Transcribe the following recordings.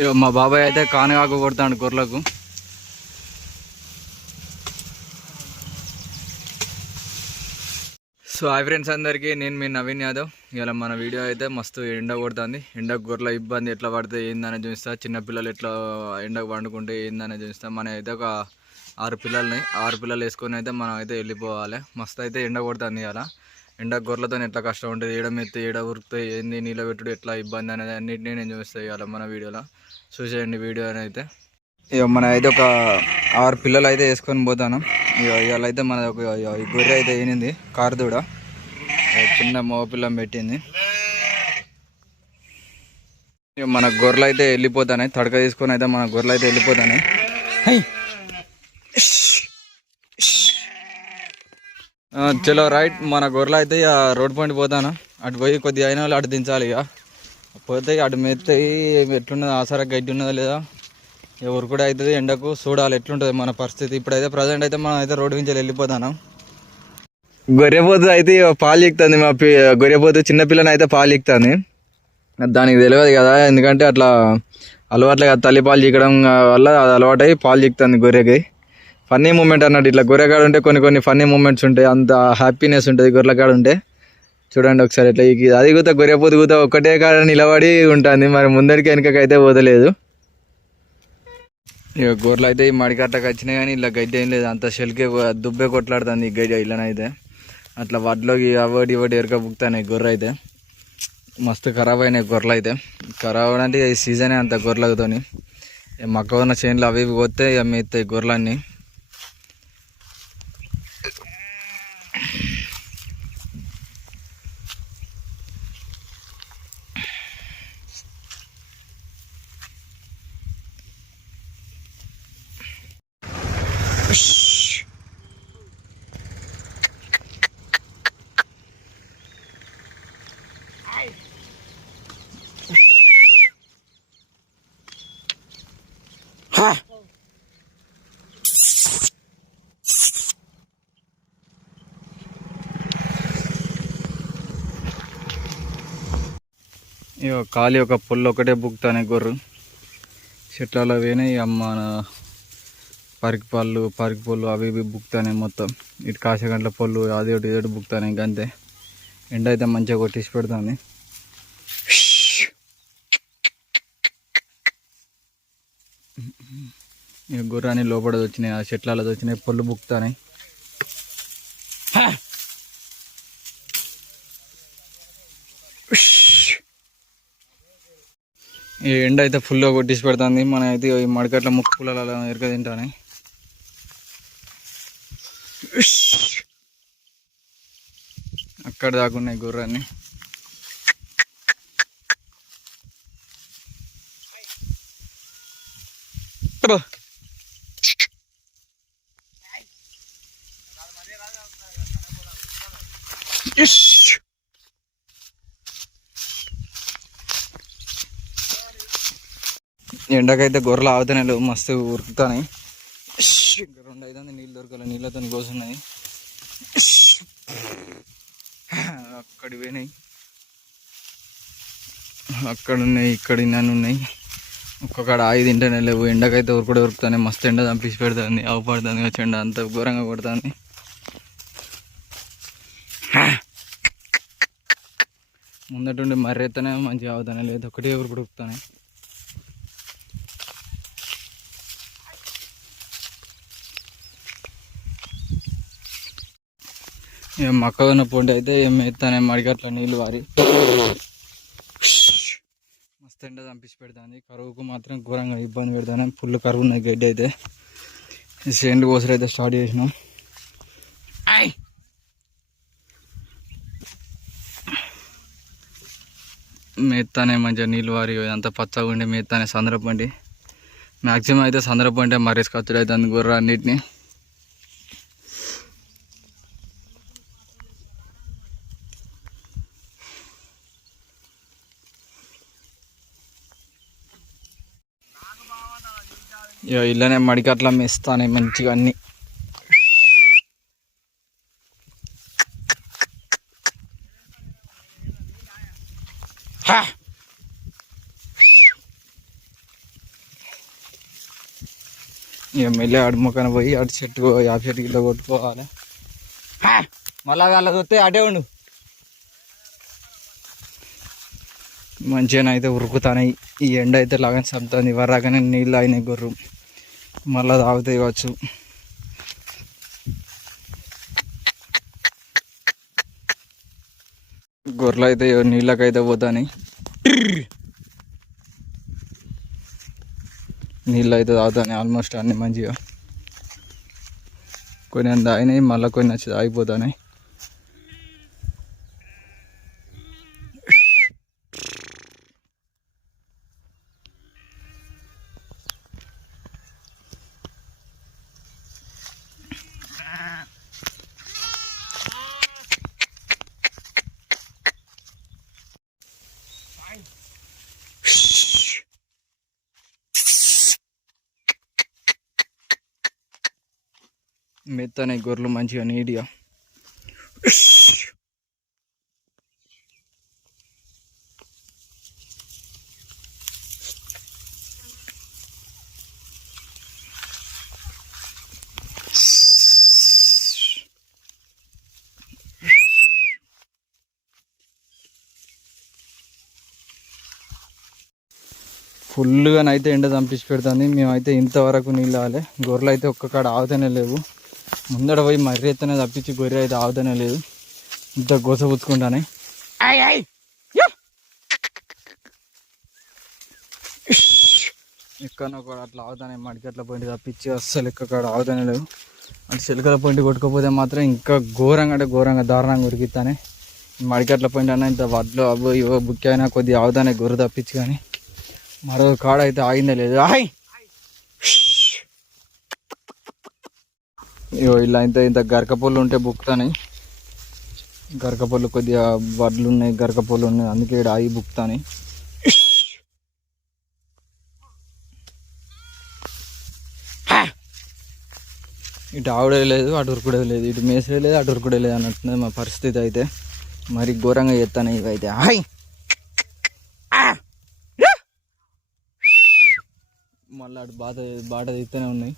ఇగో మా బాబాయ్ అయితే కానగాకు కొడతాడు గొర్రెలకు. సో హాయ్ ఫ్రెండ్స్ అందరికీ నేను మీ నవీన్ యాదవ్. ఇలా మన వీడియో అయితే మస్తు ఎండ కొడుతుంది. ఎండకు గొర్రెల ఇబ్బంది ఎట్లా పడితే ఏందని చూపిస్తా. చిన్నపిల్లలు ఎట్లా ఎండకు పండుకుంటే ఏందని చూపిస్తా. మన అయితే ఒక ఆరు పిల్లల్ని ఆరు పిల్లలు వేసుకొని అయితే మనం అయితే వెళ్ళిపోవాలి. మస్తు అయితే ఎండ కొడుతుంది ఇలా ఎండ గొర్రెలతో ఎట్లా కష్టం ఉంటుంది? ఏడ మెత్తి ఏడ ఉరుకుతాయి ఏంది నీళ్ళ పెట్టుడు ఎట్లా ఇబ్బంది అనేది అన్నింటినీ నేను చూపిస్తాను ఇవాళ మన వీడియోలో. చూసేయండి వీడియో అని అయితే. ఇక మన అయితే ఒక ఆరు పిల్లలు అయితే వేసుకొని పోతాను. ఇక ఇవాళ అయితే మన ఒక గొర్రె అయితే ఏనింది? కారుదూడ ఇక చిన్న మగ పిల్లం పెట్టింది. ఇక మన గొర్రెలు అయితే వెళ్ళిపోతాయి తడక తీసుకొని అయితే మన గొర్రెలు అయితే వెళ్ళిపోతాయి ఆ, చలో రైట్. మన గొర్రెలు అయితే ఇక రోడ్ పాయింట్ పోతాను. అటు పోయి కొద్దిగా అయిన వాళ్ళు అటు దించాలి ఇక పోతే అటు మెత్తాయి ఎట్లున్నది ఆసరా గడ్డి ఉన్నదా లేదా ఎవరు కూడా అవుతుంది ఎండకు చూడాలి ఎట్లుంటుంది మన పరిస్థితి. ఇప్పుడైతే ప్రజెంట్ అయితే మనం అయితే రోడ్డు నుంచి వెళ్ళిపోతాను గొర్రెపోతు అయితే పాలు ఎక్కుతుంది మా పి గొర్రెపోతు చిన్నపిల్లని అయితే పాలు ఎక్కుతుంది. దానికి తెలియదు కదా ఎందుకంటే అట్లా అలవాట్లుగా కదా తల్లి పాలు చీకడం వల్ల అది అలవాటై పాలు చీకుతుంది గొర్రెకి. ఫన్నీ మూమెంట్ అన్నట్టు ఇట్లా గొర్రెకాడ ఉంటే కొన్ని కొన్ని ఫన్నీ మూమెంట్స్ ఉంటాయి అంత హ్యాపీనెస్ ఉంటుంది గొర్రెకాడ ఉంటే. చూడండి ఒకసారి ఇట్లా ఈ- అది కూత గొర్రె కూత ఒక్కటే కాడ నిలబడి ఉంటుంది. మరి ముందరికి వెనకకైతే అయితే పోతలేదు. ఇక గొర్రెలు అయితే ఈ మడికట్టకు వచ్చినాయి కానీ ఇలా గడ్డి ఏం లేదు. అంత షెల్కే దుబ్బే కొట్లాడుతుంది ఈ గడ్డి ఇళ్ళనైతే అట్లా వడ్లోకి అవడి ఇవడి ఎరక బుక్తాయి గొర్రె అయితే. మస్తు ఖరాబ్ అయినాయి గొర్రెలు అయితే. ఖరాబ్ అంటే ఈ సీజనే అంత గొర్రెలతోని. మక్క ఉన్న చేనులు అవి ఇవి కొత్తే ఇక మిగతాయి గొర్రెలన్నీ. ఇక ఖాళీ ఒక పుల్లు ఒకటే బుక్తానే గొర్రె. చెట్లలో పోయినాయి అమ్మ పరికి పళ్ళు పరికి పళ్ళు అవి ఇవి బుక్తానే మొత్తం. ఇటు కాశగంటల పళ్ళు అది ఒకటి ఇదొకటి బుక్తానే అంతే. ఎండ అయితే మంచిగా కొట్టేసి పెడతాను ఇక గుర్రాన్ని లోపల వచ్చినాయి ఆ చెట్లలో వచ్చినాయి పళ్ళు బుక్తానే. ఈ ఎండ అయితే ఫుల్గా కొట్టేసి పెడుతుంది. మన అయితే ఈ మడకట్ల ముక్కు పుల్లలు అలా ఎరక తింటానే. అక్కడ దాకున్నాయి గుర్రాన్ని. ఇష్. ఎండకైతే గొర్రెలు ఆగుతానే లేవు మస్తు ఉరుకుతాయి రెండు ఐదు నీళ్ళు దొరకాలి నీళ్ళతో కోసున్నాయి అక్కడి పోయినాయి. అక్కడ ఉన్నాయి ఇక్కడ ఇన్ని ఉన్నాయి ఒక్కొక్కడ ఆగి తింటేనే లేవు ఎండకైతే ఉరుకుడు ఉరుకుతానే మస్తు ఎండ చంపేసి పెడుతుంది అవు పడుతుంది వచ్చి ఎండ అంత ఘోరంగా కొడుతుంది. ముందటుండి మర్రెత్తనే మంచిగా అవుతానే లేదు ఒకటే ఉరుకుడు ఉరుకుతానే ఇక మక్క ఉన్న పొండి అయితే ఏం ఎత్తానే మడిగట్ల నీళ్ళు వారి. మస్తు ఎండ చంపించి పెడతాను కరువుకు మాత్రం ఘోరంగా ఇబ్బంది పెడతాను ఫుల్ కరువు ఉన్నాయి గడ్డి అయితే. ఈ సేండ్ కోసలు అయితే స్టార్ట్ చేసినాం. మేత్తానే మంచిగా నీళ్ళు వారి. అంతా పచ్చగా ఉండి మేత్తానే సందరపండి మ్యాక్సిమం అయితే సందరపంటే మరీ ఖర్చులు అవుతుంది గుర్ర అన్నిటిని. ఇక ఇలానే మడికట్లా మెస్తాను మంచిగా అన్ని. ఇక మెల్లి అడుముకన పోయి అటు చెట్టు యాభై చెట్టు కిలో కొట్టుకోవాలి. మళ్ళా వాళ్ళ చూస్తే అటే ఉండు. మంచిగా అయితే ఉరుకుతాయి ఈ ఎండ అయితే లాగని చంపుతుంది వరగానే నీళ్ళు అయినాయి గొర్రు. మళ్ళా తాగుతాయి కావచ్చు. గొర్రెలు అయితే నీళ్ళకైతే పోతాయి నీళ్ళు అయితే తాగుతాయి ఆల్మోస్ట్ అన్ని మంచిగా. కొన్ని తాగినాయి మళ్ళీ కొన్ని వచ్చి తాగిపోతాయి మెత్తనే గొర్రెలు మంచిగా నీట్గా. ఫుల్గానైతే ఎండ చంపించి పెడుతుంది. మేమైతే ఇంతవరకు నీళ్ళు ఆలే గొర్రెలు అయితే ఒక్క కాడ ఆగుతూనే లేవు. ముందడ పోయి మర్రి ఎత్తనే తప్పించి గొర్రె అయితే ఆగుతూనే లేదు. ఇంత గోస పుచ్చుకుంటానే. ఎక్కడో కూడా అట్లా ఆగుతానే మడికి అట్లా పోయింది తప్పించి అస్సలు ఎక్క కాడ ఆగుతూనే లేవు అటు చిలుకల పొంటి కొట్టుకోపోతే మాత్రం ఇంకా ఘోరంగా అంటే ఘోరంగా దారుణంగా ఉరికిస్తానే. మడికట్ల పొంటి అన్న ఇంత వడ్లు అవ్వ ఇవో బుక్ అయినా కొద్దిగా ఆగుతానే గొర్రె తప్పించి కానీ. మరో కాడ అయితే ఆగిందే లేదు. ఆయ్ ఇగో ఇలా ఇంత ఇంత గరకపొల్లు ఉంటే బుక్తాని గరకపొల్లు కొద్దిగా వడ్లు ఉన్నాయి గరకపొల్లు ఉన్నాయి అందుకే ఇక్కడ ఆగి బుక్తాని ఇటు ఆవిడే లేదు అటు ఉరుకుడే లేదు ఇటు మేసే లేదు అటు ఉరుకుడే లేదు అన్నట్టున్నది మా పరిస్థితి అయితే. మరి ఘోరంగా చేస్తాను ఇవైతే. హాయ్ మళ్ళీ అటు బాధ బాట తీస్తూనే ఉన్నాయి.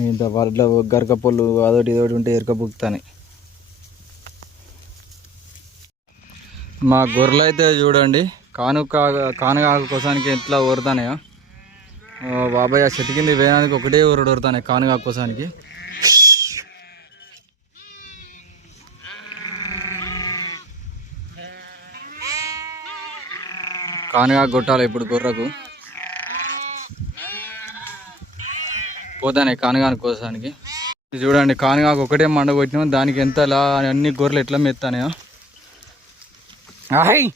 ఇంత వడ్ల గరక పొల్లు అదొకటి ఇదొకటి ఉంటే ఎరక బుక్తాయి మా గొర్రెలు అయితే చూడండి కానుక కానుక కోసానికి ఎట్లా ఊరుతానయో బాబాయ్ ఆ చెట్టు కింద వేయడానికి ఒకటే ఊరుడు ఊరుతాయి కాను కోసానికి. కానుగా కొట్టాలి ఇప్పుడు గొర్రెకు. పోతానే కానుగాను కోసానికి. ఇది చూడండి కానుగాకు ఒకటే మండ కొట్టినాం దానికి ఎంత అన్ని గొర్రెలు ఎట్లా మెత్తానాయో? హాయ్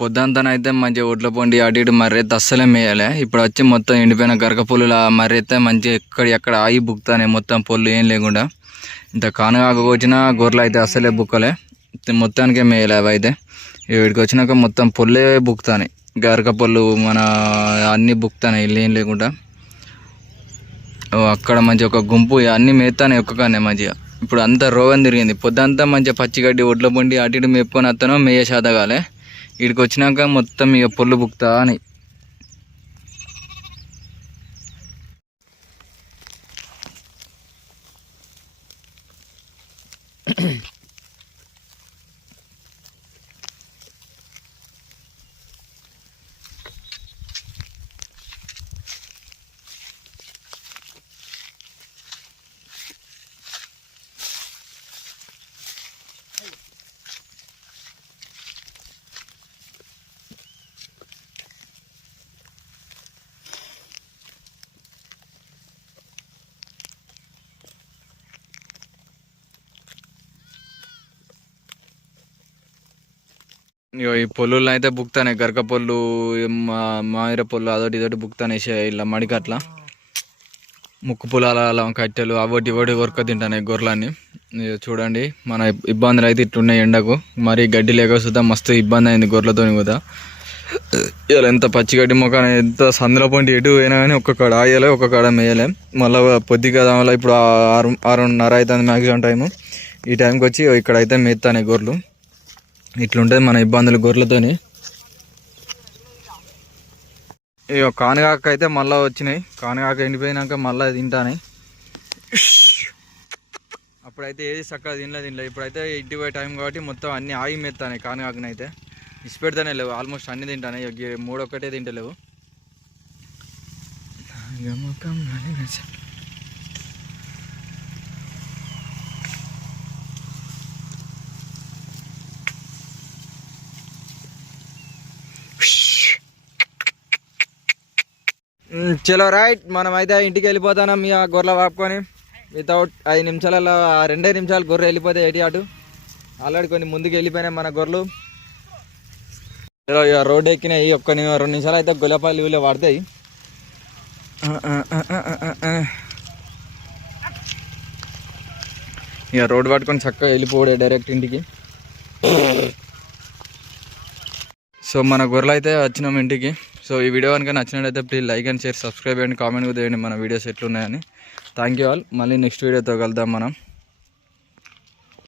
పొద్దంతనైతే మంచిగా ఒడ్ల పొండి అటు ఇటు మర్రెత్తే అస్సలే మేయాలి ఇప్పుడు వచ్చి మొత్తం ఎండిపోయిన గరక పొల్లుల మర్రెత్తే మంచిగా ఎక్కడ ఎక్కడ ఆగి బుక్తానే మొత్తం పొల్లు ఏం లేకుండా. ఇంత కానగాకు వచ్చినా గొర్రెలు అయితే అస్సలే బుక్కలే. మొత్తానికే మేయాలి అవి అయితే. వీడికి వచ్చినాక మొత్తం పొల్లే బుక్తానే గరక పొల్లు మన అన్నీ బుక్తానే ఇల్లు ఏం లేకుండా. ఓ అక్కడ మంచి ఒక గుంపు అన్నీ మేతానే ఒక్కగానే మంచిగా. ఇప్పుడు అంతా రోగం తిరిగింది. పొద్దంతా మంచిగా పచ్చిగడ్డి ఒడ్ల పొండి అటు ఇటు మేపుకొని అత్తనో మేయ శాతగాలే ఇక్కడికి వచ్చినాక మొత్తం ఇక పొల్లు బుక్తా అని. ఇగో ఈ పొల్లుల్లో అయితే బుక్తానే గరక పొల్లు మా మామిర పొల్లు అదొకటి ఇదొకటి బుక్తానేసే ఇలా మడికట్ల. ముక్కు పొలాల అలా కట్టెలు అవటి ఇవటి కొరక తింటానే గొర్రెలన్నీ. చూడండి మన ఇబ్బందులు అయితే ఇట్టున్నాయి ఎండకు. మరి గడ్డి లేక సుద్దా మస్తు ఇబ్బంది అయింది గొర్రెలతో కూడా. ఇలా ఎంత పచ్చి గడ్డి మొక్క ఎంత సందులో పంటి ఎటు పోయినా కానీ ఒక్క కాడ ఆయలే ఒక్క కాడ మేయలే. మళ్ళీ పొద్దు కదా వల్ల ఇప్పుడు ఆరు ఆరున్నర అవుతుంది మ్యాక్సిమం టైము ఈ టైంకి వచ్చి ఇక్కడ అయితే మేస్తానే గొర్రెలు. ఇట్లుంటుంది మన ఇబ్బందులు గొర్రెలతోని. ఇక కానుగాక అయితే మళ్ళీ వచ్చినాయి. కానుగాక ఎండిపోయినాక మళ్ళీ తింటానే. అప్పుడైతే ఏది చక్కగా తినలే తినలేదు ఇప్పుడైతే ఇంటి పోయే టైం కాబట్టి మొత్తం అన్ని ఆగి మెత్తానే కానగాకనైతే. ఇసి లేవు. ఆల్మోస్ట్ అన్ని తింటానే. ఇక మూడు ఒక్కటే తింటలేవు చలో రైట్. మనం అయితే ఇంటికి వెళ్ళిపోతాం మీ ఆ గొర్రెల వాపుకొని. వితౌట్ ఐదు నిమిషాలలో ఆ రెండే నిమిషాలు గొర్రె వెళ్ళిపోతే ఏటి అటు? ఆల్రెడీ కొన్ని ముందుకు వెళ్ళిపోయినాయి మన గొర్రెలు. చలో ఇక రోడ్ ఎక్కినాయి. ఒక్క రెండు నిమిషాలు అయితే గొల్లపల్లి ఊళ్ళో పడతాయి. ఇక రోడ్ పట్టుకొని చక్కగా వెళ్ళిపోడే డైరెక్ట్ ఇంటికి. సో మన గొర్రెలు అయితే వచ్చినాం ఇంటికి. సో ఈ వీడియో కనుక నచ్చినట్లయితే please like and share subscribe చేయండి కామెంట్ కూడా చేయండి. మన వీడియోస్ ఎట్లున్నాయని. థ్యాంక్ యూ ఆల్ మళ్ళీ నెక్స్ట్ వీడియోతో కలుద్దాం మనం.